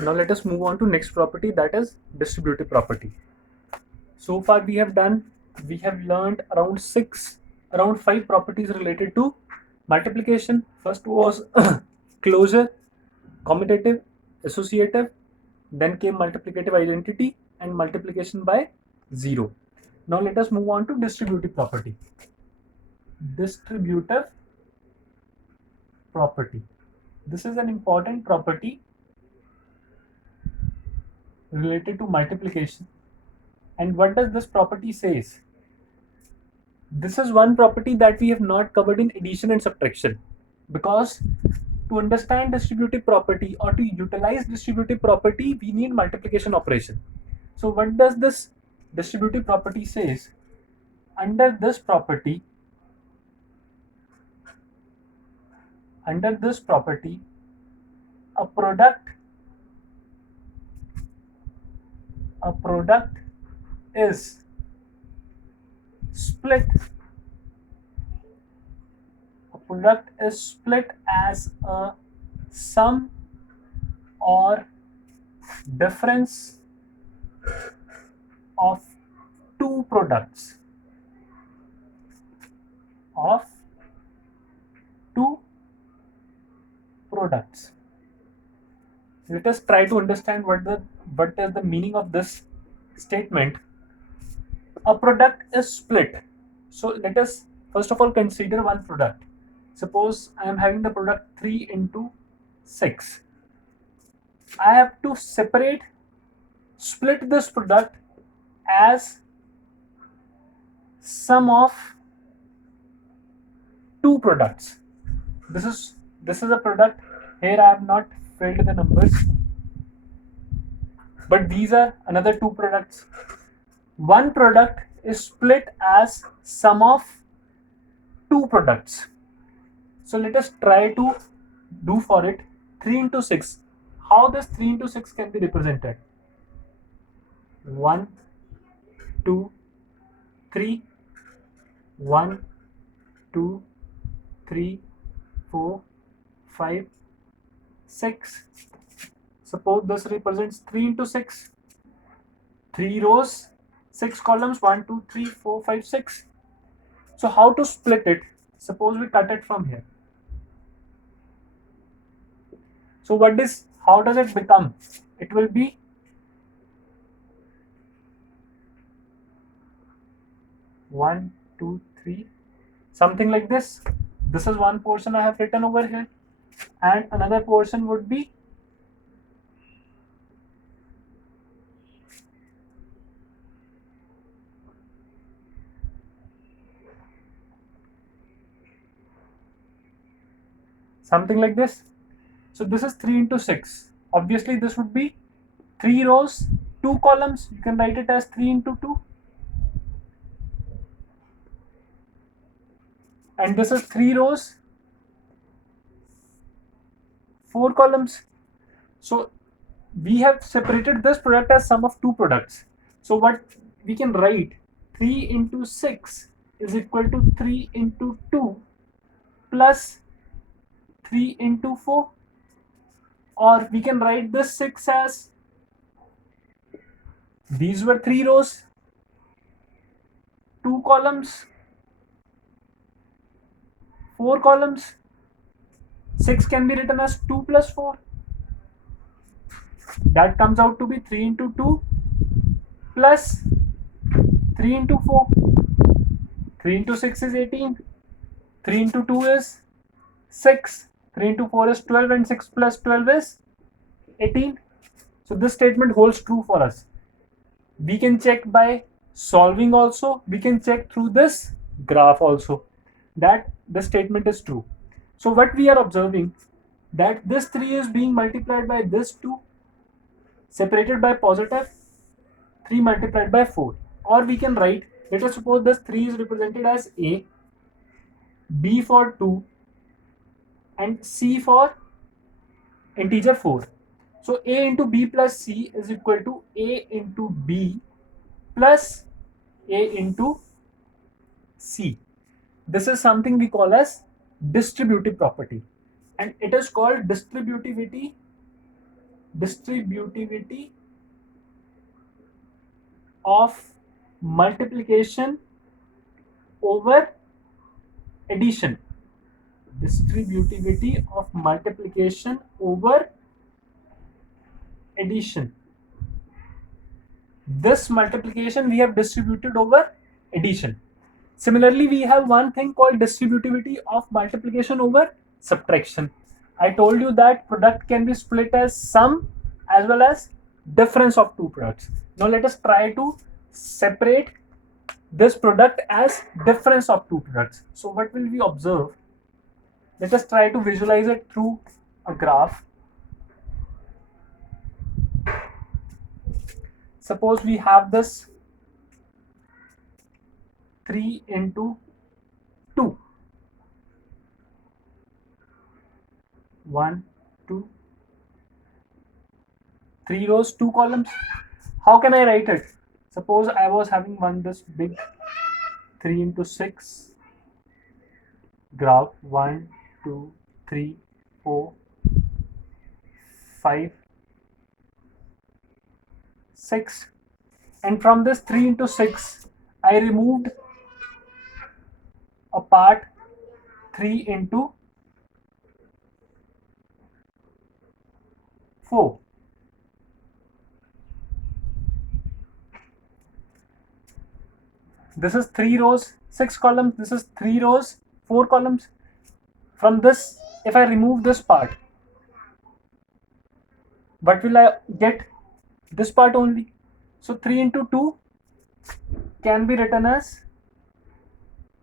Now let us move on to next property, that is distributive property. So far we have learned around five properties related to multiplication. First was closure, commutative, associative, then came multiplicative identity and multiplication by zero. Now let us move on to distributive property. Distributive property. This is an important property related to multiplication. And what does this property says? This is one property that we have not covered in addition and subtraction, because to understand distributive property or to utilize distributive property we need multiplication operation. So what does this distributive property says? Under this property, a product is split as a sum or difference of two products of two products. Let us try to understand what is the meaning of this statement. A product is split. So let us first of all consider one product. Suppose I am having the product 3 into 6. I have to split this product as sum of two products. This is a product. Here I have not filled the numbers, but these are another two products. One product is split as sum of two products. So let us try to do for it. 3 into 6. How this 3 into 6 can be represented? 1, 2, 3. 1, 2, 3, 4, 5, 6. Suppose this represents 3 into 6. 3 rows, 6 columns, 1, 2, 3, 4, 5, 6. So how to split it? Suppose we cut it from here. So how does it become? It will be 1, 2, 3, something like this. This is one portion I have written over here, and another portion would be something like this. So this is 3 into 6. Obviously this would be 3 rows, 2 columns. You can write it as 3 into 2. And this is 3 rows, 4 columns. So we have separated this product as sum of two products. So what we can write, 3 into 6 is equal to 3 into 2 plus 3 into 4. Or we can write this 6 as, these were 3 rows, 2 columns, 4 columns. 6 can be written as 2 plus 4. That comes out to be 3 into 2 plus 3 into 4. 3 into 6 is 18. 3 into 2 is 6. 3 into 4 is 12, and 6 plus 12 is 18. So this statement holds true for us. We can check by solving also. We can check through this graph also that the statement is true. So what we are observing, that this 3 is being multiplied by this 2, separated by positive 3 multiplied by 4. Or we can write, let us suppose this 3 is represented as A, B for 2, and C for integer 4. So A into B plus C is equal to A into B plus A into C. This is something we call as distributive property, and it is called distributivity distributivity of multiplication over addition. Distributivity of multiplication over addition. This multiplication we have distributed over addition. Similarly, we have one thing called distributivity of multiplication over subtraction. I told you that product can be split as sum as well as difference of two products. Now let us try to separate this product as difference of two products. So what will we observe? Let us try to visualize it through a graph. Suppose we have this 3 into 2. 1, 2, 3 rows, 2 columns. How can I write it? Suppose I was having this big 3 into 6 graph. 1, 2, 3, 4, 5, 6. And from this 3 into 6, I removed a part 3 into 4. This is 3 rows, 6 columns. This is 3 rows, 4 columns. From this, if I remove this part, what will I get? This part only. So 3 into 2 can be written as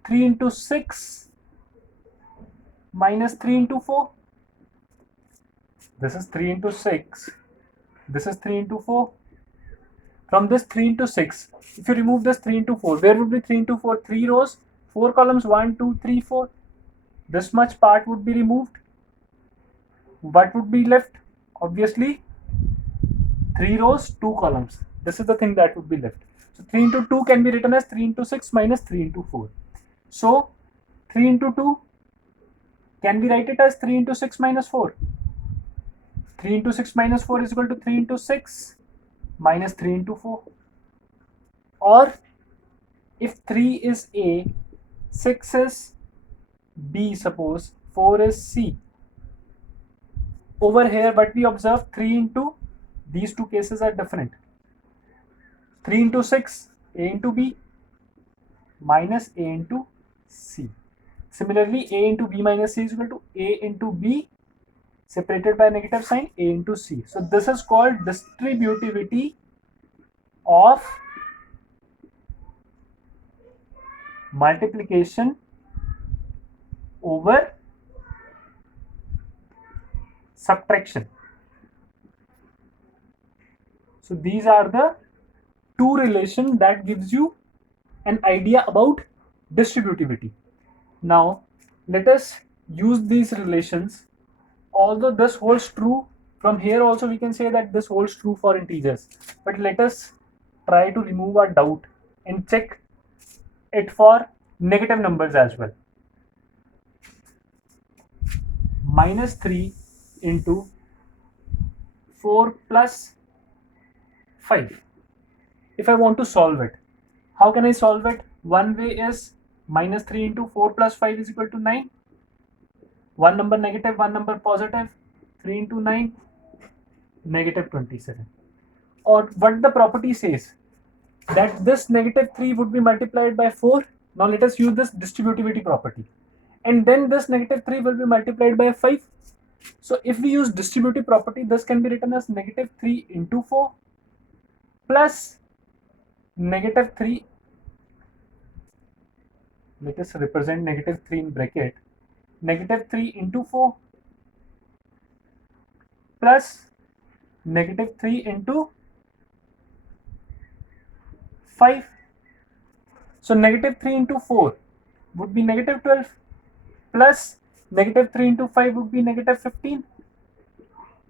3 into 6 minus 3 into 4. This is 3 into 6. This is 3 into 4. From this 3 into 6, if you remove this 3 into 4, where would be 3 into 4? 3 rows, 4 columns, 1, 2, 3, 4. This much part would be removed. What would be left? Obviously, 3 rows, 2 columns. This is the thing that would be left. So 3 into 2 can be written as 3 into 6 minus 3 into 4. So 3 into 2 can we write it as 3 into 6 minus 4. 3 into 6 minus 4 is equal to 3 into 6 minus 3 into 4. Or if 3 is A, 6 is B, suppose 4 is C. Over here, but we observe 3 into, these two cases are different. 3 into 6, A into B minus A into C. Similarly, A into B minus C is equal to A into B separated by a negative sign, A into C. So this is called distributivity of multiplication over subtraction. So these are the two relations that gives you an idea about distributivity. Now let us use these relations. Although this holds true, from here also we can say that this holds true for integers, but let us try to remove our doubt and check it for negative numbers as well. Minus 3 into 4 plus 5. If I want to solve it, how can I solve it? One way is minus 3 into 4 plus 5 is equal to 9. One number negative, one number positive. 3 into 9, negative 27. Or what the property says, that this negative 3 would be multiplied by 4. Now let us use this distributivity property. And then this negative 3 will be multiplied by 5. So if we use distributive property, this can be written as negative 3 into 4 plus negative 3. Let us represent negative 3 in bracket. Negative 3 into 4 plus negative 3 into 5. So negative 3 into 4 would be negative 12 plus negative 3 into 5 would be negative 15.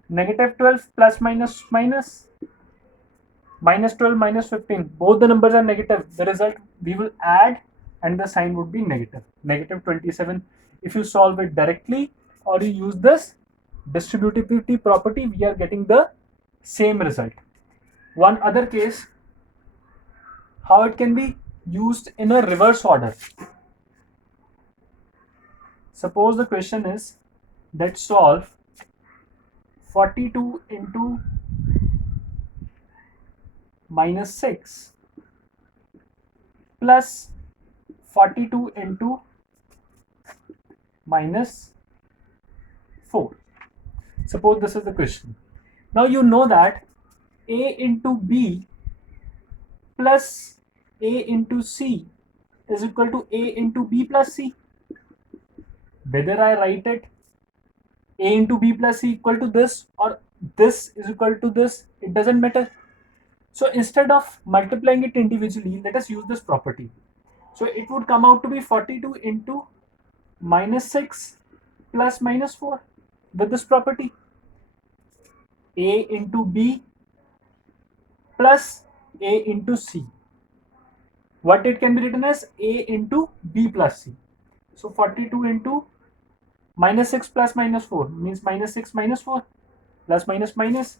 Negative 12 plus minus minus. Minus 12 minus 15. Both the numbers are negative. The result we will add and the sign would be negative. Negative 27. If you solve it directly or you use this distributivity property, we are getting the same result. One other case, how it can be used in a reverse order. Suppose the question is that solve 42 into minus 6 plus 42 into minus 4. Suppose this is the question. Now you know that a into b plus a into c is equal to a into b plus c. Whether I write it a into b plus c equal to this or this is equal to this, it doesn't matter. So instead of multiplying it individually, let us use this property. So it would come out to be 42 into minus 6 plus minus 4 with this property. A into b plus a into c. What it can be written as a into b plus c. So 42 into minus 6 plus minus 4 means minus 6 minus 4 plus minus minus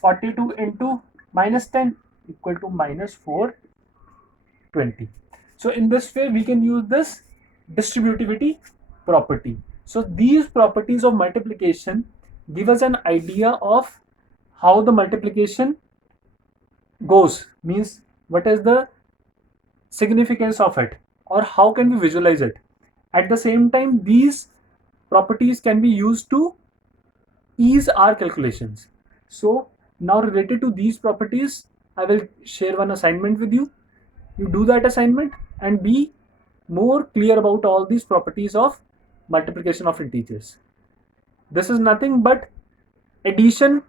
42 into minus 10 equal to minus 420. So in this way we can use this distributivity property. So these properties of multiplication give us an idea of how the multiplication goes, means what is the significance of it or how can we visualize it. At the same time, these properties can be used to ease our calculations. So now related to these properties, I will share one assignment with you. You do that assignment and be more clear about all these properties of multiplication of integers. This is nothing but addition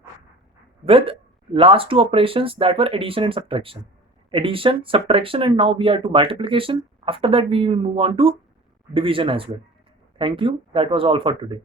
with last two operations that were addition and subtraction. Addition, subtraction, and now we are to multiplication. After that, we will move on to division as well. Thank you. That was all for today.